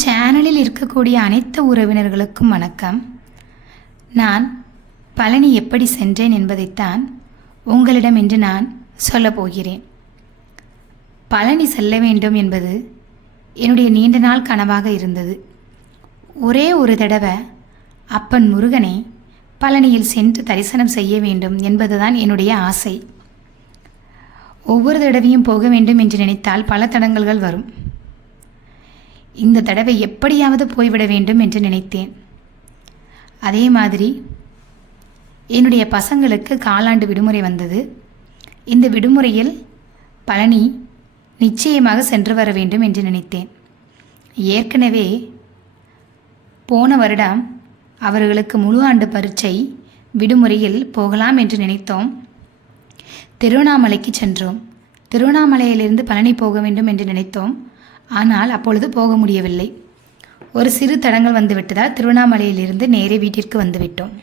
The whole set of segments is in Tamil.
சேனலில் இருக்கக்கூடிய அனைத்து உறவினர்களுக்கும் வணக்கம். நான் பழனி எப்படி சென்றேன் என்பதைத்தான் உங்களிடம் இன்று நான் சொல்லப் போகிறேன். பழனி செல்ல வேண்டும் என்பது என்னுடைய நீண்ட நாள் கனவாக இருந்தது. ஒரே ஒரு தடவை அப்பன் முருகனை பழனியில் சென்று தரிசனம் செய்ய வேண்டும் என்பதுதான் என்னுடைய ஆசை. ஒவ்வொரு தடவையும் போக வேண்டும் என்று நினைத்தால் பல தடங்கல்கள் வரும். இந்த தடவை எப்படியாவது போய்விட வேண்டும் என்று நினைத்தேன். அதே மாதிரி என்னுடைய பசங்களுக்கு காலாண்டு விடுமுறை வந்தது. இந்த விடுமுறையில் பழனி நிச்சயமாக சென்று வர வேண்டும் என்று நினைத்தேன். ஏற்கனவே போன வருடம் அவர்களுக்கு முழு ஆண்டு பரீட்சை விடுமுறையில் போகலாம் என்று நினைத்தோம். திருவண்ணாமலைக்கு சென்றோம். திருவண்ணாமலையிலிருந்து பழனி போக வேண்டும் என்று நினைத்தோம். ஆனால் அப்பொழுது போக முடியவில்லை. ஒரு சிறு தடங்கள் வந்துவிட்டதால் திருவண்ணாமலையிலிருந்து நேரே வீட்டிற்கு வந்துவிட்டோம்.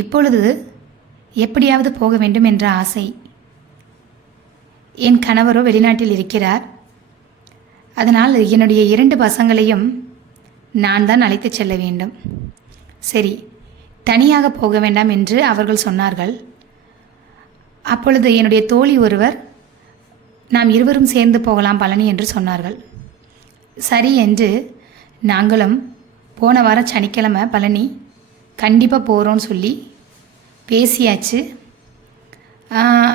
இப்பொழுது எப்படியாவது போக வேண்டும் என்ற ஆசை. என் கணவரோ வெளிநாட்டில் இருக்கிறார். அதனால் என்னுடைய 2 பசங்களையும் நான் தான் அழைத்து செல்ல வேண்டும். சரி, தனியாக போக வேண்டாம் என்று அவர்கள் சொன்னார்கள். அப்பொழுது என்னுடைய தோழி ஒருவர் நாம் இருவரும் சேர்ந்து போகலாம் பழனி என்று சொன்னார்கள். சரி என்று நாங்களும் போன வாரம் சனிக்கிழமை பழனி கண்டிப்பாக போகிறோன்னு சொல்லி பேசியாச்சு.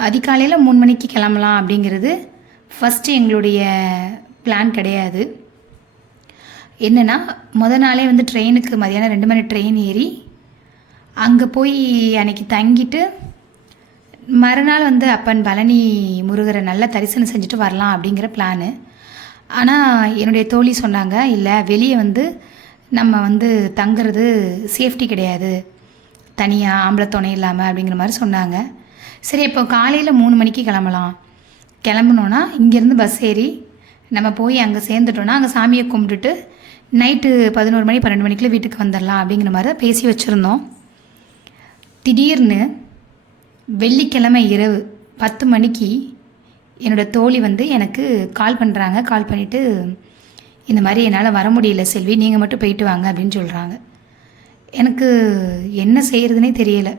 அதிகாலையில் 3 மணிக்கு கிளம்பலாம் அப்படிங்கிறது ஃபஸ்ட்டு எங்களுடைய பிளான் கிடையாது. என்னென்னா நாளே ட்ரெயினுக்கு மதியானம் 2 மணி ட்ரெயின் ஏறி அங்கே போய் அன்றைக்கி தங்கிட்டு மறுநாள் அப்பன் பழனி முருகரை நல்லா தரிசனம் செஞ்சுட்டு வரலாம் அப்படிங்கிற பிளானு. ஆனால் என்னுடைய தோழி சொன்னாங்க, இல்லை வெளியே நம்ம தங்குறது சேஃப்டி கிடையாது, தனியாக ஆம்பளை துணை இல்லாமல் அப்படிங்கிற மாதிரி சொன்னாங்க. சரி, இப்போ காலையில் 3 மணிக்கு கிளம்புனோன்னா இங்கேருந்து பஸ் ஏறி நம்ம போய் அங்கே சேர்ந்துட்டோன்னா அங்கே சாமியை கும்பிட்டுட்டு நைட்டு 11 மணி 12 மணிக்குள்ளே வீட்டுக்கு வந்துடலாம் அப்படிங்கிற மாதிரி தான் பேசி வச்சுருந்தோம். திடீர்னு வெள்ளிக்கிழமை இரவு 10 மணிக்கு என்னோடய தோழி எனக்கு கால் பண்ணுறாங்க. கால் பண்ணிவிட்டு, இந்த மாதிரி என்னால் வர முடியல செல்வி, நீங்கள் மட்டும் போயிட்டு வாங்க அப்படின்னு சொல்கிறாங்க. எனக்கு என்ன செய்கிறதுனே தெரியலை.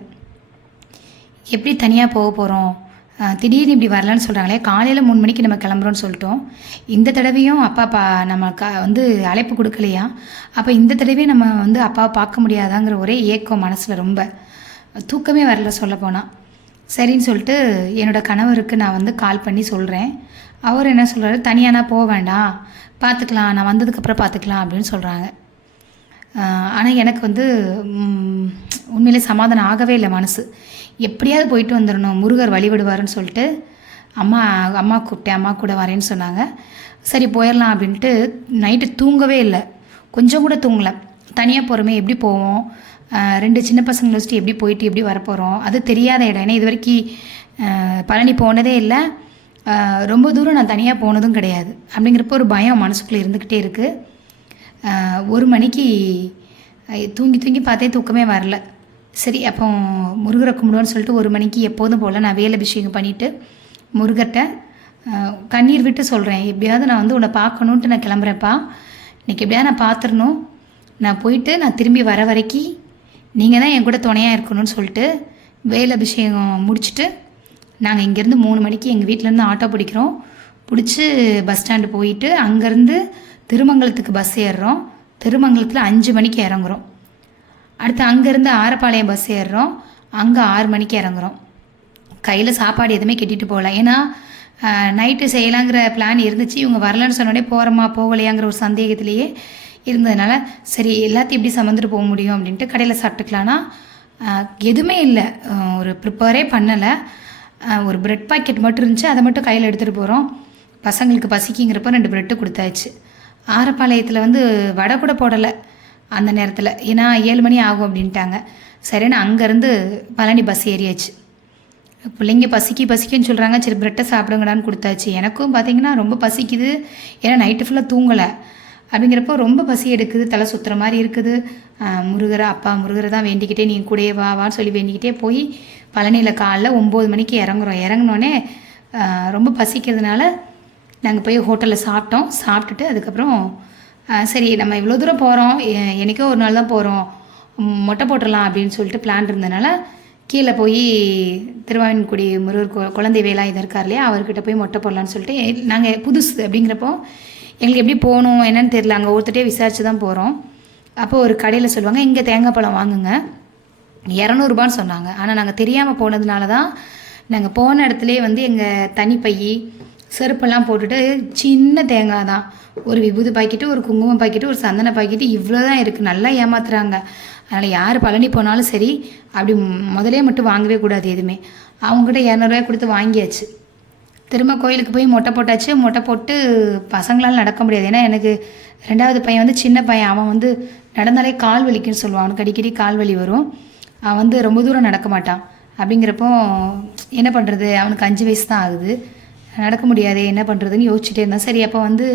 எப்படி தனியாக போக போகிறோம், திடீர்னு இப்படி வரலான்னு சொல்கிறாங்களே. காலையில் 3 மணிக்கு நம்ம கிளம்புறோன்னு சொல்லிட்டோம். இந்த தடவையும் அப்பா நம்ம அழைப்பு கொடுக்கலையா, அப்போ இந்த தடவையும் நம்ம அப்பாவை பார்க்க முடியாதாங்கிற ஒரே ஏக்கம் மனசில். ரொம்ப தூக்கமே வரல சொல்லப்போனால். சரின்னு சொல்லிட்டு என்னோடய கணவருக்கு நான் கால் பண்ணி சொல்கிறேன். அவர் என்ன சொல்கிறாரு, தனியானா போக வேண்டாம், பார்த்துக்கலாம், நான் வந்ததுக்கப்புறம் பார்த்துக்கலாம் அப்படின்னு சொல்கிறாங்க. ஆனால் எனக்கு உண்மையிலே சமாதானம் ஆகவே இல்லை மனசு. எப்படியாவது போயிட்டு வந்துடணும், முருகர் வழிபடுவாருன்னு சொல்லிட்டு அம்மா கூப்பிட்டேன். அம்மா கூட வரேன்னு சொன்னாங்க. சரி போயிடலாம் அப்படின்ட்டு நைட்டு தூங்கவே இல்லை, கொஞ்சம் கூட தூங்கலை. தனியாக போகிறோமே, எப்படி போவோம், 2 சின்ன பசங்களை வச்சுட்டு எப்படி போயிட்டு எப்படி வரப்போகிறோம், அது தெரியாத இடம். ஏன்னா இது வரைக்கும் பழனி போனதே இல்லை, ரொம்ப தூரம் நான் தனியாக போனதும் கிடையாது. அப்படிங்கிறப்போ ஒரு பயம் மனசுக்குள்ளே இருந்துக்கிட்டே இருக்குது. 1 மணிக்கு தூங்கி பார்த்தே தூக்கமே வரல. சரி, அப்போ முருகரை கும்பிடுவோன்னு சொல்லிட்டு 1 மணிக்கு எப்போதும் போல் நான் வேலை அபிஷேகம் பண்ணிவிட்டு முருகர்கிட்ட கண்ணீர் விட்டு சொல்கிறேன், எப்படியாவது நான் உன்னை பார்க்கணுன்ட்டு நான் கிளம்புறேன்ப்பா, இன்றைக்கி எப்படியாவது நான் பார்த்துடணும், நான் போயிட்டு நான் திரும்பி வர வரைக்கும் நீங்கள் தான் என் கூட துணையாக இருக்கணும்னு சொல்லிட்டு வேலை அபிஷேகம் முடிச்சுட்டு நாங்கள் இங்கேருந்து 3 மணிக்கு எங்கள் வீட்டிலேருந்து ஆட்டோ பிடிக்கிறோம். பிடிச்சி பஸ் ஸ்டாண்டு போயிட்டு அங்கேருந்து திருமங்கலத்துக்கு பஸ் ஏறுறோம். திருமங்கலத்தில் 5 மணிக்கு இறங்குறோம். அடுத்து அங்கேருந்து ஆரப்பாளையம் பஸ் ஏறுறோம். அங்கே 6 மணிக்கு இறங்குறோம். கையில் சாப்பாடு எதுவுமே கட்டிட்டு போகல. ஏன்னா நைட்டு செய்யலாங்கிற பிளான் இருந்துச்சு. இவங்க வரலன்னு சொன்னோடனே போகிறோமா போகலையாங்கிற ஒரு சந்தேகத்திலேயே இருந்ததுனால சரி எல்லாத்தையும் எப்படி சமந்துட்டு போக முடியும் அப்படின்ட்டு கடையில் சாப்பிட்டுக்கலான்னா எதுவுமே இல்லை, ஒரு ப்ரிப்பேரே பண்ணலை. ஒரு ப்ரெட் பாக்கெட் மட்டும் இருந்துச்சு, அதை மட்டும் கையில் எடுத்துகிட்டு போகிறோம். பசங்களுக்கு பசிக்குங்கிறப்போ 2 ப்ரெட்டு கொடுத்தாச்சு. ஆரப்பாளையத்தில் வடை கூட போடலை அந்த நேரத்தில், ஏன்னா 7 மணி ஆகும் அப்படின்ட்டாங்க. சரின்னு அங்கேருந்து பழனி பஸ் ஏறியாச்சு. பிள்ளைங்க பசிக்குன்னு சொல்கிறாங்க, சரி ப்ரெட்டை சாப்பிடுங்கடான்னு கொடுத்தாச்சு. எனக்கும் பார்த்திங்கன்னா ரொம்ப பசிக்குது, ஏன்னா நைட்டு ஃபுல்லாக தூங்கலை. அப்படிங்கிறப்போ ரொம்ப பசி எடுக்குது, தலை சுற்றுற மாதிரி இருக்குது. முருகரை தான் வேண்டிக்கிட்டே நீங்கள் கூடயே வான்னு சொல்லி வேண்டிக்கிட்டே போய் பழனியில் காலைல 9 மணிக்கு இறங்குறோம். இறங்கினோடனே ரொம்ப பசிக்கிறதுனால நாங்கள் போய் ஹோட்டலில் சாப்பிட்டுட்டு அதுக்கப்புறம் சரி நம்ம இவ்வளோ தூரம் போகிறோம், என்றைக்கோ ஒரு நாள் தான் போகிறோம், மொட்டை போட்டுடலாம் அப்படின்னு சொல்லிட்டு பிளான் இருந்ததுனால கீழே போய் திருவாவின்குடி முருகர் குழந்தை வேலா இது இருக்கார் இல்லையா, அவர்கிட்ட போய் மொட்டை போடலான்னு சொல்லிட்டு நாங்கள் புதுசு அப்படிங்கிறப்போ எங்களுக்கு எப்படி போகணும் என்னன்னு தெரியல. அங்கே ஒருத்தட்டே விசாரித்து தான் போகிறோம். அப்போது ஒரு கடையில் சொல்லுவாங்க, இங்கே தேங்காய் பழம் வாங்குங்க, 200ரூபான்னு சொன்னாங்க. ஆனால் நாங்கள் தெரியாமல் போனதுனால தான் நாங்கள் போன இடத்துலேயே வந்து எங்கள் தனிப்பை செருப்பெல்லாம் போட்டுட்டு சின்ன தேங்காய் தான், ஒரு விபூதி பாக்கெட்டு, ஒரு குங்குமம் பாக்கெட்டு, ஒரு சந்தன பாக்கெட்டு, இவ்வளோ தான் இருக்குது. நல்லா ஏமாத்துறாங்க. அதனால் யார் பழனி போனாலும் சரி அப்படி முதலே மட்டும் வாங்கவே கூடாது எதுவுமே. அவங்ககிட்ட 200ரூபாய் கொடுத்து வாங்கியாச்சு. திரும்ப கோயிலுக்கு போய் மொட்டை போட்டாச்சு. மொட்டை போட்டு பசங்களால் நடக்க முடியாது. ஏன்னா எனக்கு 2வது பையன் வந்து சின்ன பையன், அவன் வந்து நடந்தாலே கால் வலிக்குன்னு சொல்லுவான். அவனுக்கு அடிக்கடி கால் வலி வரும். அவன் வந்து ரொம்ப தூரம் நடக்க மாட்டான். அப்படிங்கிறப்போ என்ன பண்ணுறது, அவனுக்கு 5 வயசு தான் ஆகுது, நடக்க முடியாது, என்ன பண்ணுறதுன்னு யோசிச்சுட்டே இருந்தேன். சரி அப்போ வந்து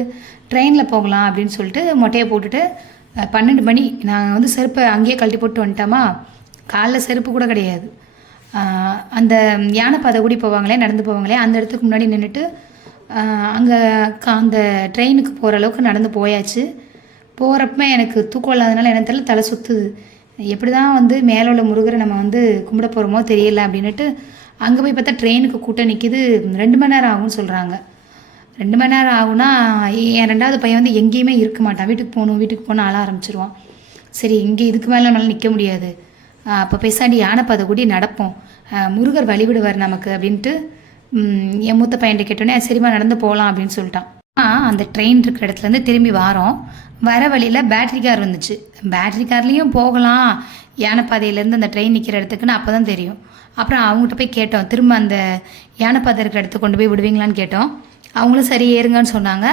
ட்ரெயினில் போகலாம் அப்படின்னு சொல்லிட்டு மொட்டையை போட்டுட்டு 12 மணி நாங்கள் வந்து செருப்பை அங்கேயே கழட்டி போட்டு வந்துட்டோமா. காலில் செருப்பு கூட கிடையாது. அந்த யானை பாதை கூடி போவாங்களே, நடந்து போவாங்களே, அந்த இடத்துக்கு முன்னாடி நின்றுட்டு அங்கே அந்த ட்ரெயினுக்கு போகிற அளவுக்கு நடந்து போயாச்சு. போகிறப்ப எனக்கு தூக்கம் இல்லாதனால எனக்கு தெரியல, தலை சுற்றுது. எப்படி தான் வந்து மேலே உள்ள முருகரை நம்ம வந்து கும்பிட போகிறோமோ தெரியல அப்படின்னுட்டு அங்கே போய் பார்த்தா ட்ரெயினுக்கு கூட்டம் நிற்கிது. 2 மணி நேரம் ஆகும்னு சொல்கிறாங்க. 2 மணி நேரம் ஆகுனா என் 2வது பையன் வந்து எங்கேயுமே இருக்க மாட்டான். வீட்டுக்கு போகணும் ஆள ஆரம்பிச்சிருவான். சரி இங்கே இதுக்கு மேலே நம்மளால் நிற்க முடியாது, அப்போ பேசாண்டி யானைப்பாதை கூடி நடப்போம், முருகர் வழிவிடுவார் நமக்கு அப்படின்ட்டு என் மூத்த பையன்கிட்ட கேட்டோன்னே சரிம்மா நடந்து போகலாம் அப்படின்னு சொல்லிட்டான். அந்த ட்ரெயின் இருக்கிற இடத்துலேருந்து திரும்பி வர வழியில் பேட்ரி கார் வந்துச்சு. பேட்ரி கார்லேயும் போகலாம் யானைப்பாதையிலேருந்து அந்த ட்ரெயின் நிற்கிற இடத்துக்குன்னு அப்போ தான் தெரியும். அப்புறம் அவங்ககிட்ட போய் கேட்டோம், திரும்ப அந்த யானைப்பாதை இருக்கிற இடத்துக்கு கொண்டு போய் விடுவீங்களான்னு கேட்டோம். அவங்களும் சரி ஏறுங்கன்னு சொன்னாங்க.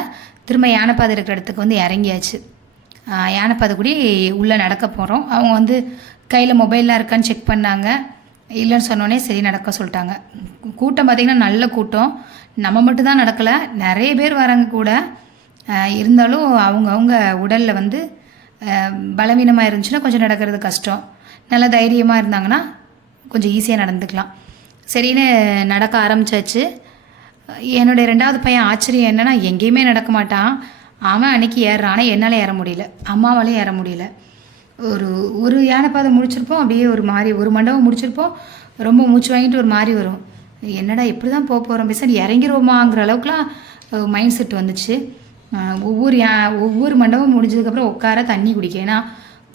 திரும்ப யானைப்பாதை இருக்கிற இடத்துக்கு வந்து இறங்கியாச்சு. யானைப்பாதை கூடி உள்ளே நடக்க போகிறோம். அவங்க வந்து கையில் மொபைல்லாம் இருக்கான்னு செக் பண்ணாங்க. இல்லைன்னு சொன்னோடனே சரி நடக்க சொல்லிட்டாங்க. கூட்டம் பார்த்திங்கன்னா நல்ல கூட்டம். நம்ம மட்டும்தான் நடக்கலை, நிறைய பேர் வராங்க கூட. இருந்தாலும் அவங்கவுங்க உடலில் வந்து பலவீனமாக இருந்துச்சுன்னா கொஞ்சம் நடக்கிறது கஷ்டம். நல்லா தைரியமாக இருந்தாங்கன்னா கொஞ்சம் ஈஸியாக நடந்துக்கலாம். சரின்னு நடக்க ஆரம்பித்தாச்சு. என்னுடைய 2வது பையன் ஆச்சரியம் என்னென்னா எங்கேயுமே நடக்க மாட்டான். அவன் அன்றைக்கி ஏறுறான், ஆனால் என்னால் ஏற முடியல, அம்மாவாலையும் ஏற முடியல. ஒரு யானைப்பாதை முடிச்சிருப்போம், அப்படியே ஒரு மாதிரி ஒரு மண்டபம் முடிச்சிருப்போம், ரொம்ப மூச்சு வாங்கிட்டு ஒரு மாதிரி வரும். என்னடா எப்படி தான் போக போகிறோம், பேசாடி இறங்கிடுவோமாங்கிற அளவுக்குலாம் மைண்ட் செட் வந்துச்சு. ஒவ்வொரு மண்டபம் முடிஞ்சதுக்கப்புறம் உட்கார தண்ணி குடிக்க. ஏன்னா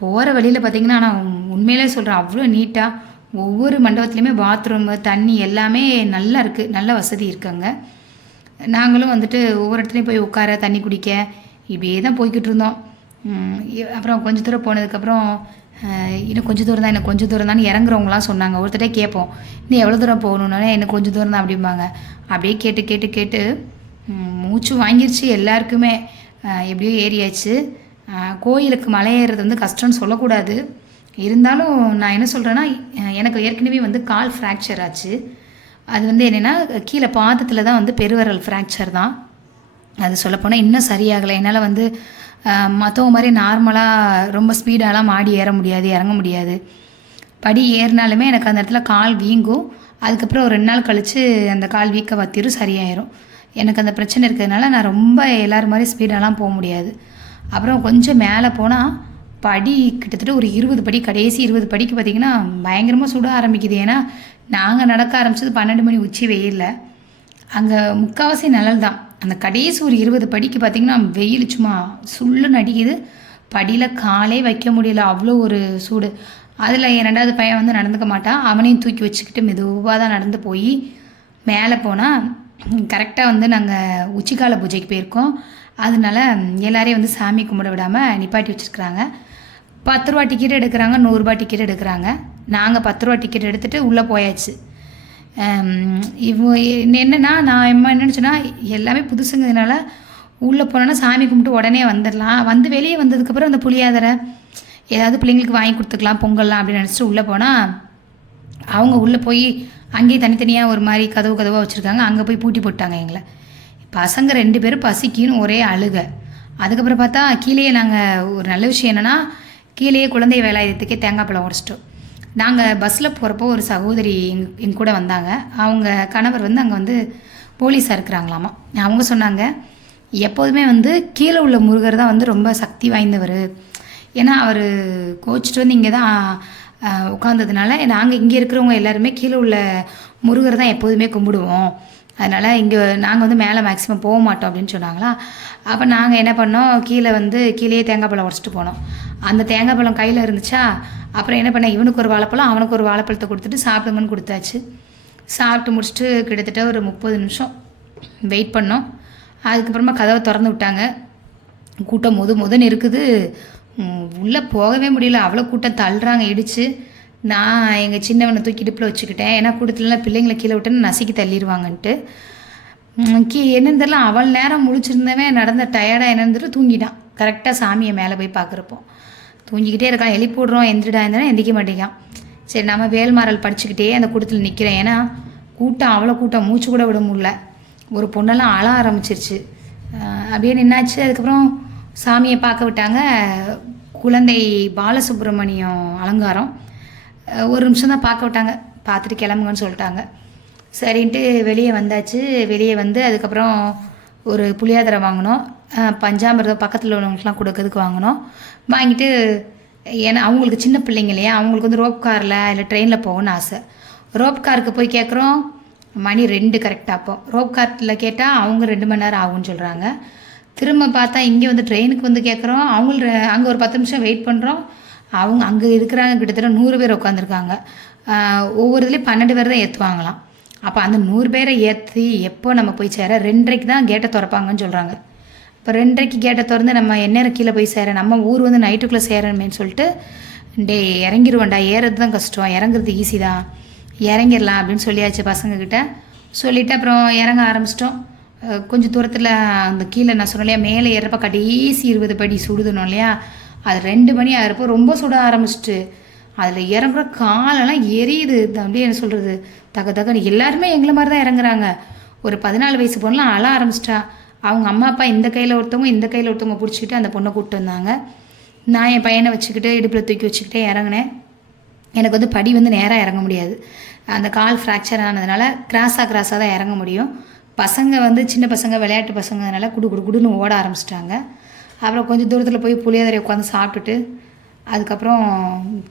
போகிற வழியில் பார்த்திங்கன்னா நான் உண்மையிலே சொல்கிறேன், அவ்வளோ நீட்டாக ஒவ்வொரு மண்டபத்துலேயுமே பாத்ரூமு தண்ணி எல்லாமே நல்லா இருக்குது, நல்ல வசதி இருக்காங்க. நாங்களும் வந்துட்டு ஒவ்வொரு இடத்துலையும் போய் உட்கார தண்ணி குடிக்க இப்படியே தான் போய்கிட்டு இருந்தோம். அப்புறம் கொஞ்சம் தூரம் போனதுக்கப்புறம் இன்னும் கொஞ்சம் தூரம் தான், எனக்கு கொஞ்சம் தூரம் தான் இறங்குறவங்களாம் சொன்னாங்க. ஒருத்தட்டே கேட்போம், இன்னும் எவ்வளோ தூரம் போகணுன்னே எனக்கு கொஞ்சம் தூரம் தான் அப்படிம்பாங்க. அப்படியே கேட்டு மூச்சு வாங்கிருச்சு எல்லாருக்குமே. எப்படியோ ஏறியாச்சு. கோயிலுக்கு மலை ஏறுறது வந்து கஷ்டம்னு சொல்லக்கூடாது. இருந்தாலும் நான் என்ன சொல்கிறேன்னா, எனக்கு ஏற்கனவே வந்து கால் ஃப்ராக்சர் ஆச்சு. அது வந்து என்னென்னா கீழே பாதத்தில் தான் வந்து பெருவிரல் ஃப்ராக்சர் தான். அது சொல்லப்போனால் இன்னும் சரியாகலை. என்னால் வந்து மற்றவங்க மாதிரி நார்மலாக ரொம்ப ஸ்பீடாலாம் மாடி ஏற முடியாது, இறங்க முடியாது. படி ஏறினாலுமே எனக்கு அந்த இடத்துல கால் வீங்கும். அதுக்கப்புறம் ஒரு 2 நாள் கழித்து அந்த கால் வீக்க வத்திரும், சரியாயிரும். எனக்கு அந்த பிரச்சனை இருக்கிறதுனால நான் ரொம்ப எல்லோரும் மாதிரி ஸ்பீடாலாம் போக முடியாது. அப்புறம் கொஞ்சம் மேலே போனால் படி கிட்டத்தட்ட ஒரு 20 படி, கடைசி 20 படிக்கு பார்த்திங்கன்னா பயங்கரமாக சுட ஆரம்பிக்குது. ஏன்னா நாங்கள் நடக்க ஆரம்பித்தது 12 மணி உச்சி வெயிலில். அங்கே முக்கால்வாசி நிழல் தான். அந்த கடைசி ஒரு 20 படிக்கு பார்த்திங்கன்னா வெயில் சும்மா சுள்ளுன்னு அடிக்குது. படியில் காலே வைக்க முடியல, அவ்வளோ ஒரு சூடு. அதில் என் 2வது பையன் வந்து நடந்துக்க மாட்டான். அவனையும் தூக்கி வச்சுக்கிட்டு மெதுவாக தான் நடந்து போய் மேலே போனால் கரெக்டாக வந்து நாங்கள் உச்சிக்கால பூஜைக்கு போயிருக்கோம். அதனால எல்லாரையும் வந்து சாமி கும்பிட விடாமல் நிப்பாட்டி வச்சுருக்குறாங்க. 10 ரூபா டிக்கெட் எடுக்கிறாங்க, 100 ரூபா டிக்கெட் எடுக்கிறாங்க. நாங்கள் 10 ரூபா டிக்கெட் எடுத்துகிட்டு உள்ளே போயாச்சு. என்னென்னா நான் என்னென்னு சொன்னால் எல்லாமே புதுசுங்கிறதுனால உள்ளே போனோன்னா சாமி கும்பிட்டு உடனே வந்துடலாம். வந்து வெளியே வந்ததுக்கப்புறம் அந்த புளியாதரை ஏதாவது பிள்ளைங்களுக்கு வாங்கி கொடுத்துக்கலாம், பொங்கல்லாம் அப்படின்னு நினச்சிட்டு உள்ளே போனால் அவங்க உள்ளே போய் அங்கேயே தனித்தனியாக ஒரு மாதிரி கதவாக வச்சுருக்காங்க. அங்கே போய் பூட்டி போட்டாங்க எங்களை. பசங்க 2 பேரும் பசிக்குன்னு ஒரே அழுக. அதுக்கப்புறம் பார்த்தா கீழே நாங்கள் ஒரு நல்ல விஷயம் என்னென்னா கீழேயே குழந்தை வேலாயுதத்துக்கே தேங்காய் பழம் உடைச்சிட்டோம். நாங்கள் பஸ்ஸில் போகிறப்போ ஒரு சகோதரி எங்க கூட வந்தாங்க. அவங்க கணவர் வந்து அங்கே வந்து போலீஸாக இருக்கிறாங்களாமா. அவங்க சொன்னாங்க, எப்போதுமே வந்து கீழே உள்ள முருகர் தான் வந்து ரொம்ப சக்தி வாய்ந்தவர். ஏன்னா அவர் கோச்சிட்டு வந்து இங்கே தான் உட்காந்ததுனால நாங்கள் இங்கே இருக்கிறவங்க எல்லாருமே கீழே உள்ள முருகர் தான் எப்போதுமே கும்பிடுவோம். அதனால் இங்கே நாங்கள் வந்து மேலே மேக்ஸிமம் போக மாட்டோம் அப்படின்னு சொன்னாங்களா. அப்போ நாங்கள் என்ன பண்ணோம், கீழேயே தேங்காய் பழம் உடச்சிட்டு போனோம். அந்த தேங்காய் பழம் கையில் இருந்துச்சா, அப்புறம் என்ன பண்ணேன், இவனுக்கு ஒரு வாழைப்பழம் அவனுக்கு ஒரு வாழைப்பழத்தை கொடுத்துட்டு சாப்பிடுங்கன்னு கொடுத்தாச்சு. சாப்பிட்டு முடிச்சுட்டு கிட்டத்தட்ட ஒரு 30 நிமிஷம் வெயிட் பண்ணோம். அதுக்கப்புறமா கதவை திறந்து விட்டாங்க. கூட்டம் முதன்னு இருக்குது, உள்ளே போகவே முடியல, அவ்வளோ கூட்டம் தள்ளுறாங்க இடித்து. நான் எங்கள் சின்னவனை தூக்கி இடுப்பில் வச்சுக்கிட்டேன். ஏன்னா கூட்டத்துலலாம் பிள்ளைங்களை கீழே விட்டுன்னு நசுக்கி தள்ளிடுவாங்கன்ட்டு. என்னன்னு தெரியல, அவள் நேரம் முழிச்சிருந்தவன் நடந்த டயர்டாக என்னன்னு தூங்கிட்டான். கரெக்டாக சாமியை மேலே போய் பார்க்குறப்போ தூங்கிக்கிட்டே இருக்கான். எழுப்பி விட்றோம், எந்திரிடா இருந்தாலும் எந்திரிக்க மாட்டேங்கான். சரி நம்ம வேல்மாறல் படிச்சுக்கிட்டே அந்த கூட்டத்தில் நிற்கிறேன். ஏன்னா கூட்டம் அவ்வளோ கூட்டம், மூச்சு கூட விட முடியல. ஒரு பொண்ணெல்லாம் அழ ஆரம்பிச்சிருச்சு. அப்படியே நின்னாச்சு. அதுக்கப்புறம் சாமியை பார்க்க விட்டாங்க. குழந்தை பாலசுப்ரமணியம் அலங்காரம். ஒரு நிமிஷம் தான் பார்க்க விட்டாங்க, பார்த்துட்டு கிளம்புங்கன்னு சொல்லிட்டாங்க. சரின்ட்டு வெளியே வந்தாச்சு. வெளியே வந்து அதுக்கப்புறம் ஒரு புளியாதரை வாங்கினோம். பஞ்சாமிரதம் பக்கத்தில் உள்ளவங்களுக்குலாம் கொடுக்கறதுக்கு வாங்கினோம். வாங்கிட்டு ஏன்னா அவங்களுக்கு சின்ன பிள்ளைங்க இல்லையா, அவங்களுக்கு வந்து ரோப் காரில் இல்லை ட்ரெயினில் போகணுன்னு ஆசை. ரோப் காருக்கு போய் கேட்குறோம், மணி 2 கரெக்டாக. அப்போ ரோப் காரில் கேட்டால் அவங்க 2 மணி நேரம் ஆகும்னு சொல்கிறாங்க. திரும்ப பார்த்தா இங்கே வந்து ட்ரெயினுக்கு வந்து கேட்குறோம், அங்கே ஒரு 10 நிமிஷம் வெயிட் பண்ணுறோம். அவங்க அங்கே இருக்கிறாங்க, கிட்டத்தட்ட 100 பேர் உட்காந்துருக்காங்க. ஒவ்வொரு இதுலேயும் 12 பேர் தான் ஏற்றுவாங்களாம். அப்போ அந்த 100 பேரை ஏற்றி எப்போ நம்ம போய் சேர 2:30 தான் கேட்டை திறப்பாங்கன்னு சொல்கிறாங்க. இப்போ 2:30 கேட்டை திறந்து நம்ம எந்நேரம் கீழே போய் சேர, நம்ம ஊர் வந்து நைட்டுக்குள்ளே சேரணுமேன்னு சொல்லிட்டு, இறங்கிடுவோண்டா, ஏறது தான் கஷ்டம், இறங்குறது ஈஸி தான், இறங்கிடலாம் அப்படின்னு சொல்லியாச்சு பசங்கக்கிட்ட. சொல்லிவிட்டு அப்புறம் இறங்க ஆரம்பிச்சிட்டோம். கொஞ்சம் தூரத்தில் அந்த கீழே நான் சொன்னேன் இல்லையா, மேலே ஏறப்போ கடைசி 20 படி சுடுதணும் இல்லையா, அது 2 மணி ஆகிறப்போ ரொம்ப சுட ஆரம்பிச்சிட்டு அதில் இறங்குற காலெல்லாம் எரியுது. அப்படியே என்ன சொல்கிறது, தகன்னு எல்லாருமே எங்களை மாதிரி தான் இறங்குறாங்க. ஒரு 14 வயசு பொண்ணுலாம் அழ ஆரம்பிச்சிட்டா. அவங்க அம்மா அப்பா இந்த கையில் ஒருத்தவங்க இந்த கையில் ஒருத்தவங்க பிடிச்சிக்கிட்டு அந்த பொண்ணை கூப்பிட்டு வந்தாங்க. நான் என் பையனை வச்சுக்கிட்டு இடுப்பில் தூக்கி வச்சுக்கிட்டே இறங்கினேன். எனக்கு வந்து படி வந்து நேராக இறங்க முடியாது, அந்த கால் ஃப்ராக்சர் ஆனதுனால கிராஸாக தான் இறங்க முடியும். பசங்க வந்து சின்ன பசங்க விளையாட்டு பசங்கனால குடுன்னு ஓட ஆரம்பிச்சிட்டாங்க. அப்புறம் கொஞ்சம் தூரத்தில் போய் புளியோதரை உட்காந்து சாப்பிட்டுட்டு அதுக்கப்புறம்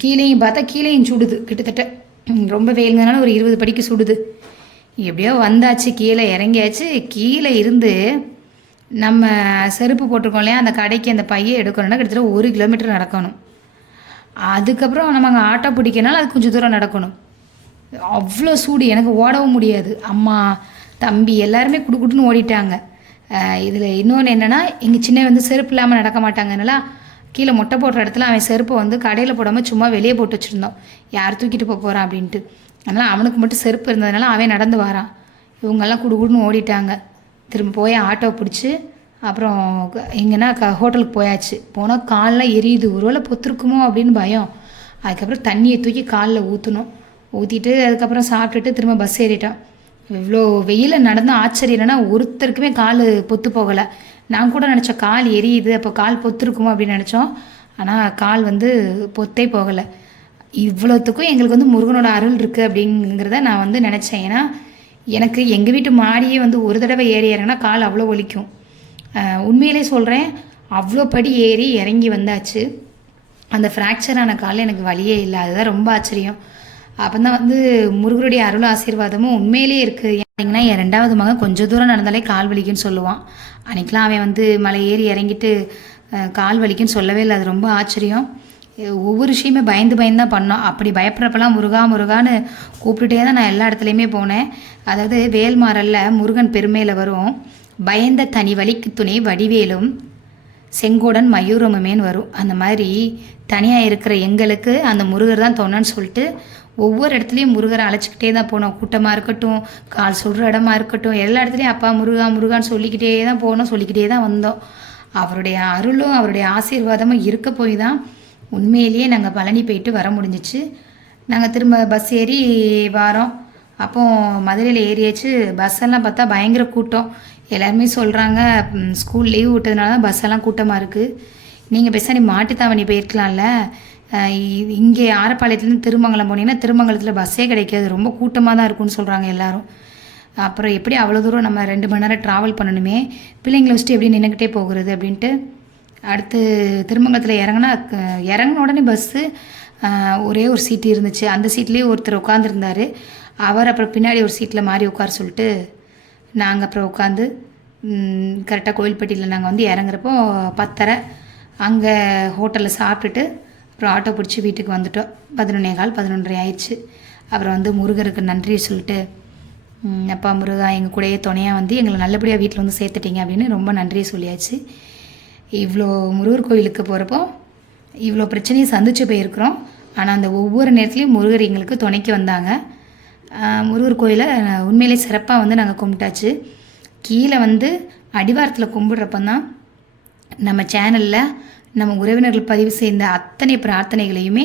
கீழேயும் பார்த்தா கீழேயும் சுடுது. கிட்டத்தட்ட ரொம்ப வெயிலுங்கனால ஒரு 20 படிக்கு சுடுது. எப்படியோ வந்தாச்சு, கீழே இறங்கியாச்சு. கீழே இருந்து நம்ம செருப்பு போட்டிருக்கோம் இல்லையா, அந்த கடைக்கு அந்த பையை எடுக்கணும்னா கிட்டத்தட்ட 1 கிலோமீட்டர் நடக்கணும். அதுக்கப்புறம் நம்ம அங்கே ஆட்டோ பிடிக்கனால அது கொஞ்சம் தூரம் நடக்கணும். அவ்வளோ சூடு, எனக்கு ஓடவும் முடியாது. அம்மா தம்பி எல்லாருமே குடுன்னு ஓடிட்டாங்க. இதில் இன்னொன்று என்னென்னா, எங்கள் சின்ன வந்து செருப்பு இல்லாமல் நடக்க மாட்டாங்கனால கீழே மொட்டை போடுற இடத்துல அவன் செருப்பை வந்து கடையில் போடாமல் சும்மா வெளியே போட்டு வச்சுருந்தோம், யார் தூக்கிட்டு போகிறான் அப்படின்ட்டு. அதனால் அவனுக்கு மட்டும் செருப்பு இருந்ததுனால அவன் நடந்து வரான். இவங்கெல்லாம் குடுன்னு ஓடிட்டாங்க. திரும்ப போய் ஆட்டோ பிடிச்சி அப்புறம் எங்கன்னா ஹோட்டலுக்கு போயாச்சு. போனால் காலெலாம் எரியுது, ஒருவேளை பொத்துருக்குமோ அப்படின்னு பயம். அதுக்கப்புறம் தண்ணியை தூக்கி காலில் ஊற்றிட்டு அதுக்கப்புறம் சாப்பிட்டுட்டு திரும்ப பஸ் ஏறிட்டோம். இவ்வளோ வெயிலில் நடந்த ஆச்சரியம் என்னென்னா, ஒருத்தருக்குமே கால் பொத்து போகலை. நான் கூட நினச்சோம் கால் எரியுது, அப்போ கால் பொத்துருக்குமோ அப்படின்னு நினச்சோம். ஆனால் கால் வந்து பொத்தே போகலை. இவ்வளோத்துக்கும் எங்களுக்கு வந்து முருகனோட அருள் இருக்குது அப்படிங்கிறத நான் வந்து நினச்சேன். ஏன்னா எனக்கு எங்கள் வீட்டு மாடியே வந்து ஒரு தடவை ஏறி இறங்கினா கால் அவ்வளோ வலிக்கும். உண்மையிலே சொல்கிறேன், அவ்வளோ படி ஏறி இறங்கி வந்தாச்சு. அந்த ஃப்ராக்சரான காலில் எனக்கு வலியே இல்லை. அதுதான் ரொம்ப ஆச்சரியம். அப்போ தான் வந்து முருகருடைய அருள் ஆசீர்வாதமும் உண்மையிலே இருக்குது. ஏன்னா என் 2வது மகன் கொஞ்சம் தூரம் நடந்தாலே கால் வலிக்குன்னு சொல்லுவான். அன்றைக்கெலாம் அவன் வந்து மலை ஏறி இறங்கிட்டு கால் வலிக்குன்னு சொல்லவே இல்லை. அது ரொம்ப ஆச்சரியம். ஒவ்வொரு விஷயமே பயந்து தான் பண்ணோம். அப்படி பயப்படுறப்பெல்லாம் முருகான்னு கூப்பிட்டுட்டே தான் நான் எல்லா இடத்துலையுமே போனேன். அதாவது வேல்மாறல்ல முருகன் பெருமையில் வரும், பயந்த தனி வலிக்கு துணை வடிவேலும் செங்கோடன் மயூரமுமேன்னு வரும். அந்த மாதிரி தனியாக இருக்கிற எங்களுக்கு அந்த முருகர் தான் தோணுன்னு சொல்லிட்டு ஒவ்வொரு இடத்துலையும் முருகரை அழைச்சிக்கிட்டே தான் போனோம். கூட்டமாக இருக்கட்டும், கால் சொல்கிற இடமா இருக்கட்டும், எல்லா இடத்துலையும் அப்பா முருகான்னு சொல்லிக்கிட்டே தான் போனோம், சொல்லிக்கிட்டே தான் வந்தோம். அவருடைய அருளும் அவருடைய ஆசீர்வாதமும் இருக்க போய் தான் உண்மையிலேயே நாங்கள் பழனி போயிட்டு வர முடிஞ்சிச்சு. நாங்கள் திரும்ப பஸ் ஏறி வாரோம். அப்போது மதுரையில் ஏறியாச்சு. பஸ்ஸெல்லாம் பார்த்தா பயங்கர கூட்டம். எல்லாருமே சொல்கிறாங்க ஸ்கூல் லீவ் விட்டதுனால தான் பஸ்ஸெல்லாம் கூட்டமாக இருக்குது. நீங்கள் பேசாம மாட்டுத்தாவணி போயிருக்கலாம்ல, இங்கே ஆரப்பாளையத்துலேருந்து திருமங்கலம் போனீங்கன்னா திருமங்கலத்தில் பஸ்ஸே கிடைக்காது, ரொம்ப கூட்டமாக தான் இருக்குன்னு சொல்கிறாங்க எல்லோரும். அப்புறம் எப்படி அவ்வளோ தூரம் நம்ம 2 மணி நேரம் ட்ராவல் பண்ணணுமே, பிள்ளைங்களை வச்சுட்டு எப்படி நின்றுக்கிட்டே போகிறது அப்படின்ட்டு. அடுத்து திருமங்கலத்தில் இறங்கின உடனே பஸ்ஸு ஒரே ஒரு சீட்டு இருந்துச்சு. அந்த சீட்லேயே ஒருத்தர் உட்காந்துருந்தார். அவர் அப்புறம் பின்னாடி ஒரு சீட்டில் மாறி உட்கார சொல்லிட்டு நாங்கள் அப்புறம் உட்காந்து கரெக்டாக கோவில்பட்டியில் நாங்கள் வந்து இறங்குறப்போ 10:30 அங்கே ஹோட்டலில் சாப்பிட்டுட்டு அப்புறம் ஆட்டோ பிடிச்சி வீட்டுக்கு வந்துட்டோம். 11:15 11:30 ஆயிடுச்சு. அப்புறம் வந்து முருகருக்கு நன்றி சொல்லிட்டு, அப்பா முருகா எங்கள் கூடயே துணையாக வந்து எங்களை நல்லபடியாக வீட்டில் வந்து சேர்த்துட்டீங்க அப்படின்னு ரொம்ப நன்றியை சொல்லியாச்சு. இவ்வளோ முருகர் கோயிலுக்கு போகிறப்போ இவ்வளோ பிரச்சனையை சந்தித்து போயிருக்கிறோம். ஆனால் அந்த ஒவ்வொரு நேரத்துலையும் முருகர் எங்களுக்கு துணைக்கு வந்தாங்க. முருகர் கோயிலை உண்மையிலே சிறப்பாக வந்து நாங்கள் கும்பிட்டாச்சு. கீழே வந்து அடிவாரத்தில் கும்பிட்றப்பந்தான் நம்ம சேனலில் நம்ம உறவினர்கள் பதிவு செய்த அத்தனை பிரார்த்தனைகளையுமே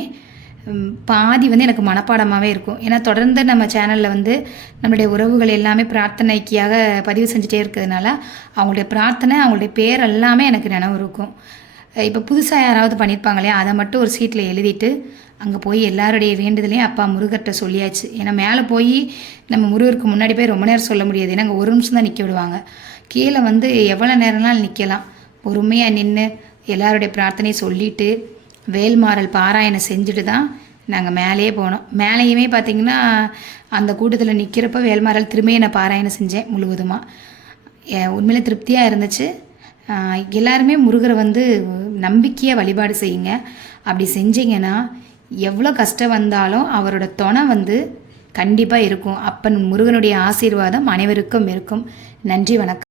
பாதி வந்து எனக்கு மனப்பாடமாகவே இருக்கும். ஏன்னா தொடர்ந்து நம்ம சேனலில் வந்து நம்மளுடைய உறவுகள் எல்லாமே பிரார்த்தனைக்காக பதிவு செஞ்சுட்டே இருக்கிறதுனால அவங்களுடைய பிரார்த்தனை, அவங்களுடைய பேர் எல்லாமே எனக்கு நினைவு இருக்கும். இப்போ புதுசாக யாராவது பண்ணியிருப்பாங்களே, அதை மட்டும் ஒரு சீட்டில் எழுதிட்டு அங்கே போய் எல்லாருடைய வேண்டுதலையும் அப்பா முருகர்கிட்ட சொல்லியாச்சு. ஏன்னா மேலே போய் நம்ம முருகருக்கு முன்னாடி போய் ரொம்ப நேரம் சொல்ல முடியாது. ஏன்னா அங்கே 1 நிமிஷம் தான் நிற்க விடுவாங்க. கீழே வந்து எவ்வளோ நேரம்னாலும் நிற்கலாம். பொறுமையாக நின்று எல்லாருடைய பிரார்த்தனையை சொல்லிவிட்டு வேல்மாறல் பாராயணம் செஞ்சுட்டு தான் நாங்கள் மேலேயே போனோம். மேலேயுமே பார்த்திங்கன்னா அந்த கூட்டத்தில் நிற்கிறப்ப வேல்மாறல் திரும்பியும் நான் பாராயணம் செஞ்சேன் முழுவதுமாக. உண்மையிலே திருப்தியாக இருந்துச்சு. எல்லாருமே முருகரை வந்து நம்பிக்கையாக வழிபாடு செய்யுங்க. அப்படி செஞ்சிங்கன்னா எவ்வளோ கஷ்டம் வந்தாலும் அவரோட துணை வந்து கண்டிப்பாக இருக்கும். அப்பன் முருகனுடைய ஆசீர்வாதம் அனைவருக்கும் இருக்கும். நன்றி, வணக்கம்.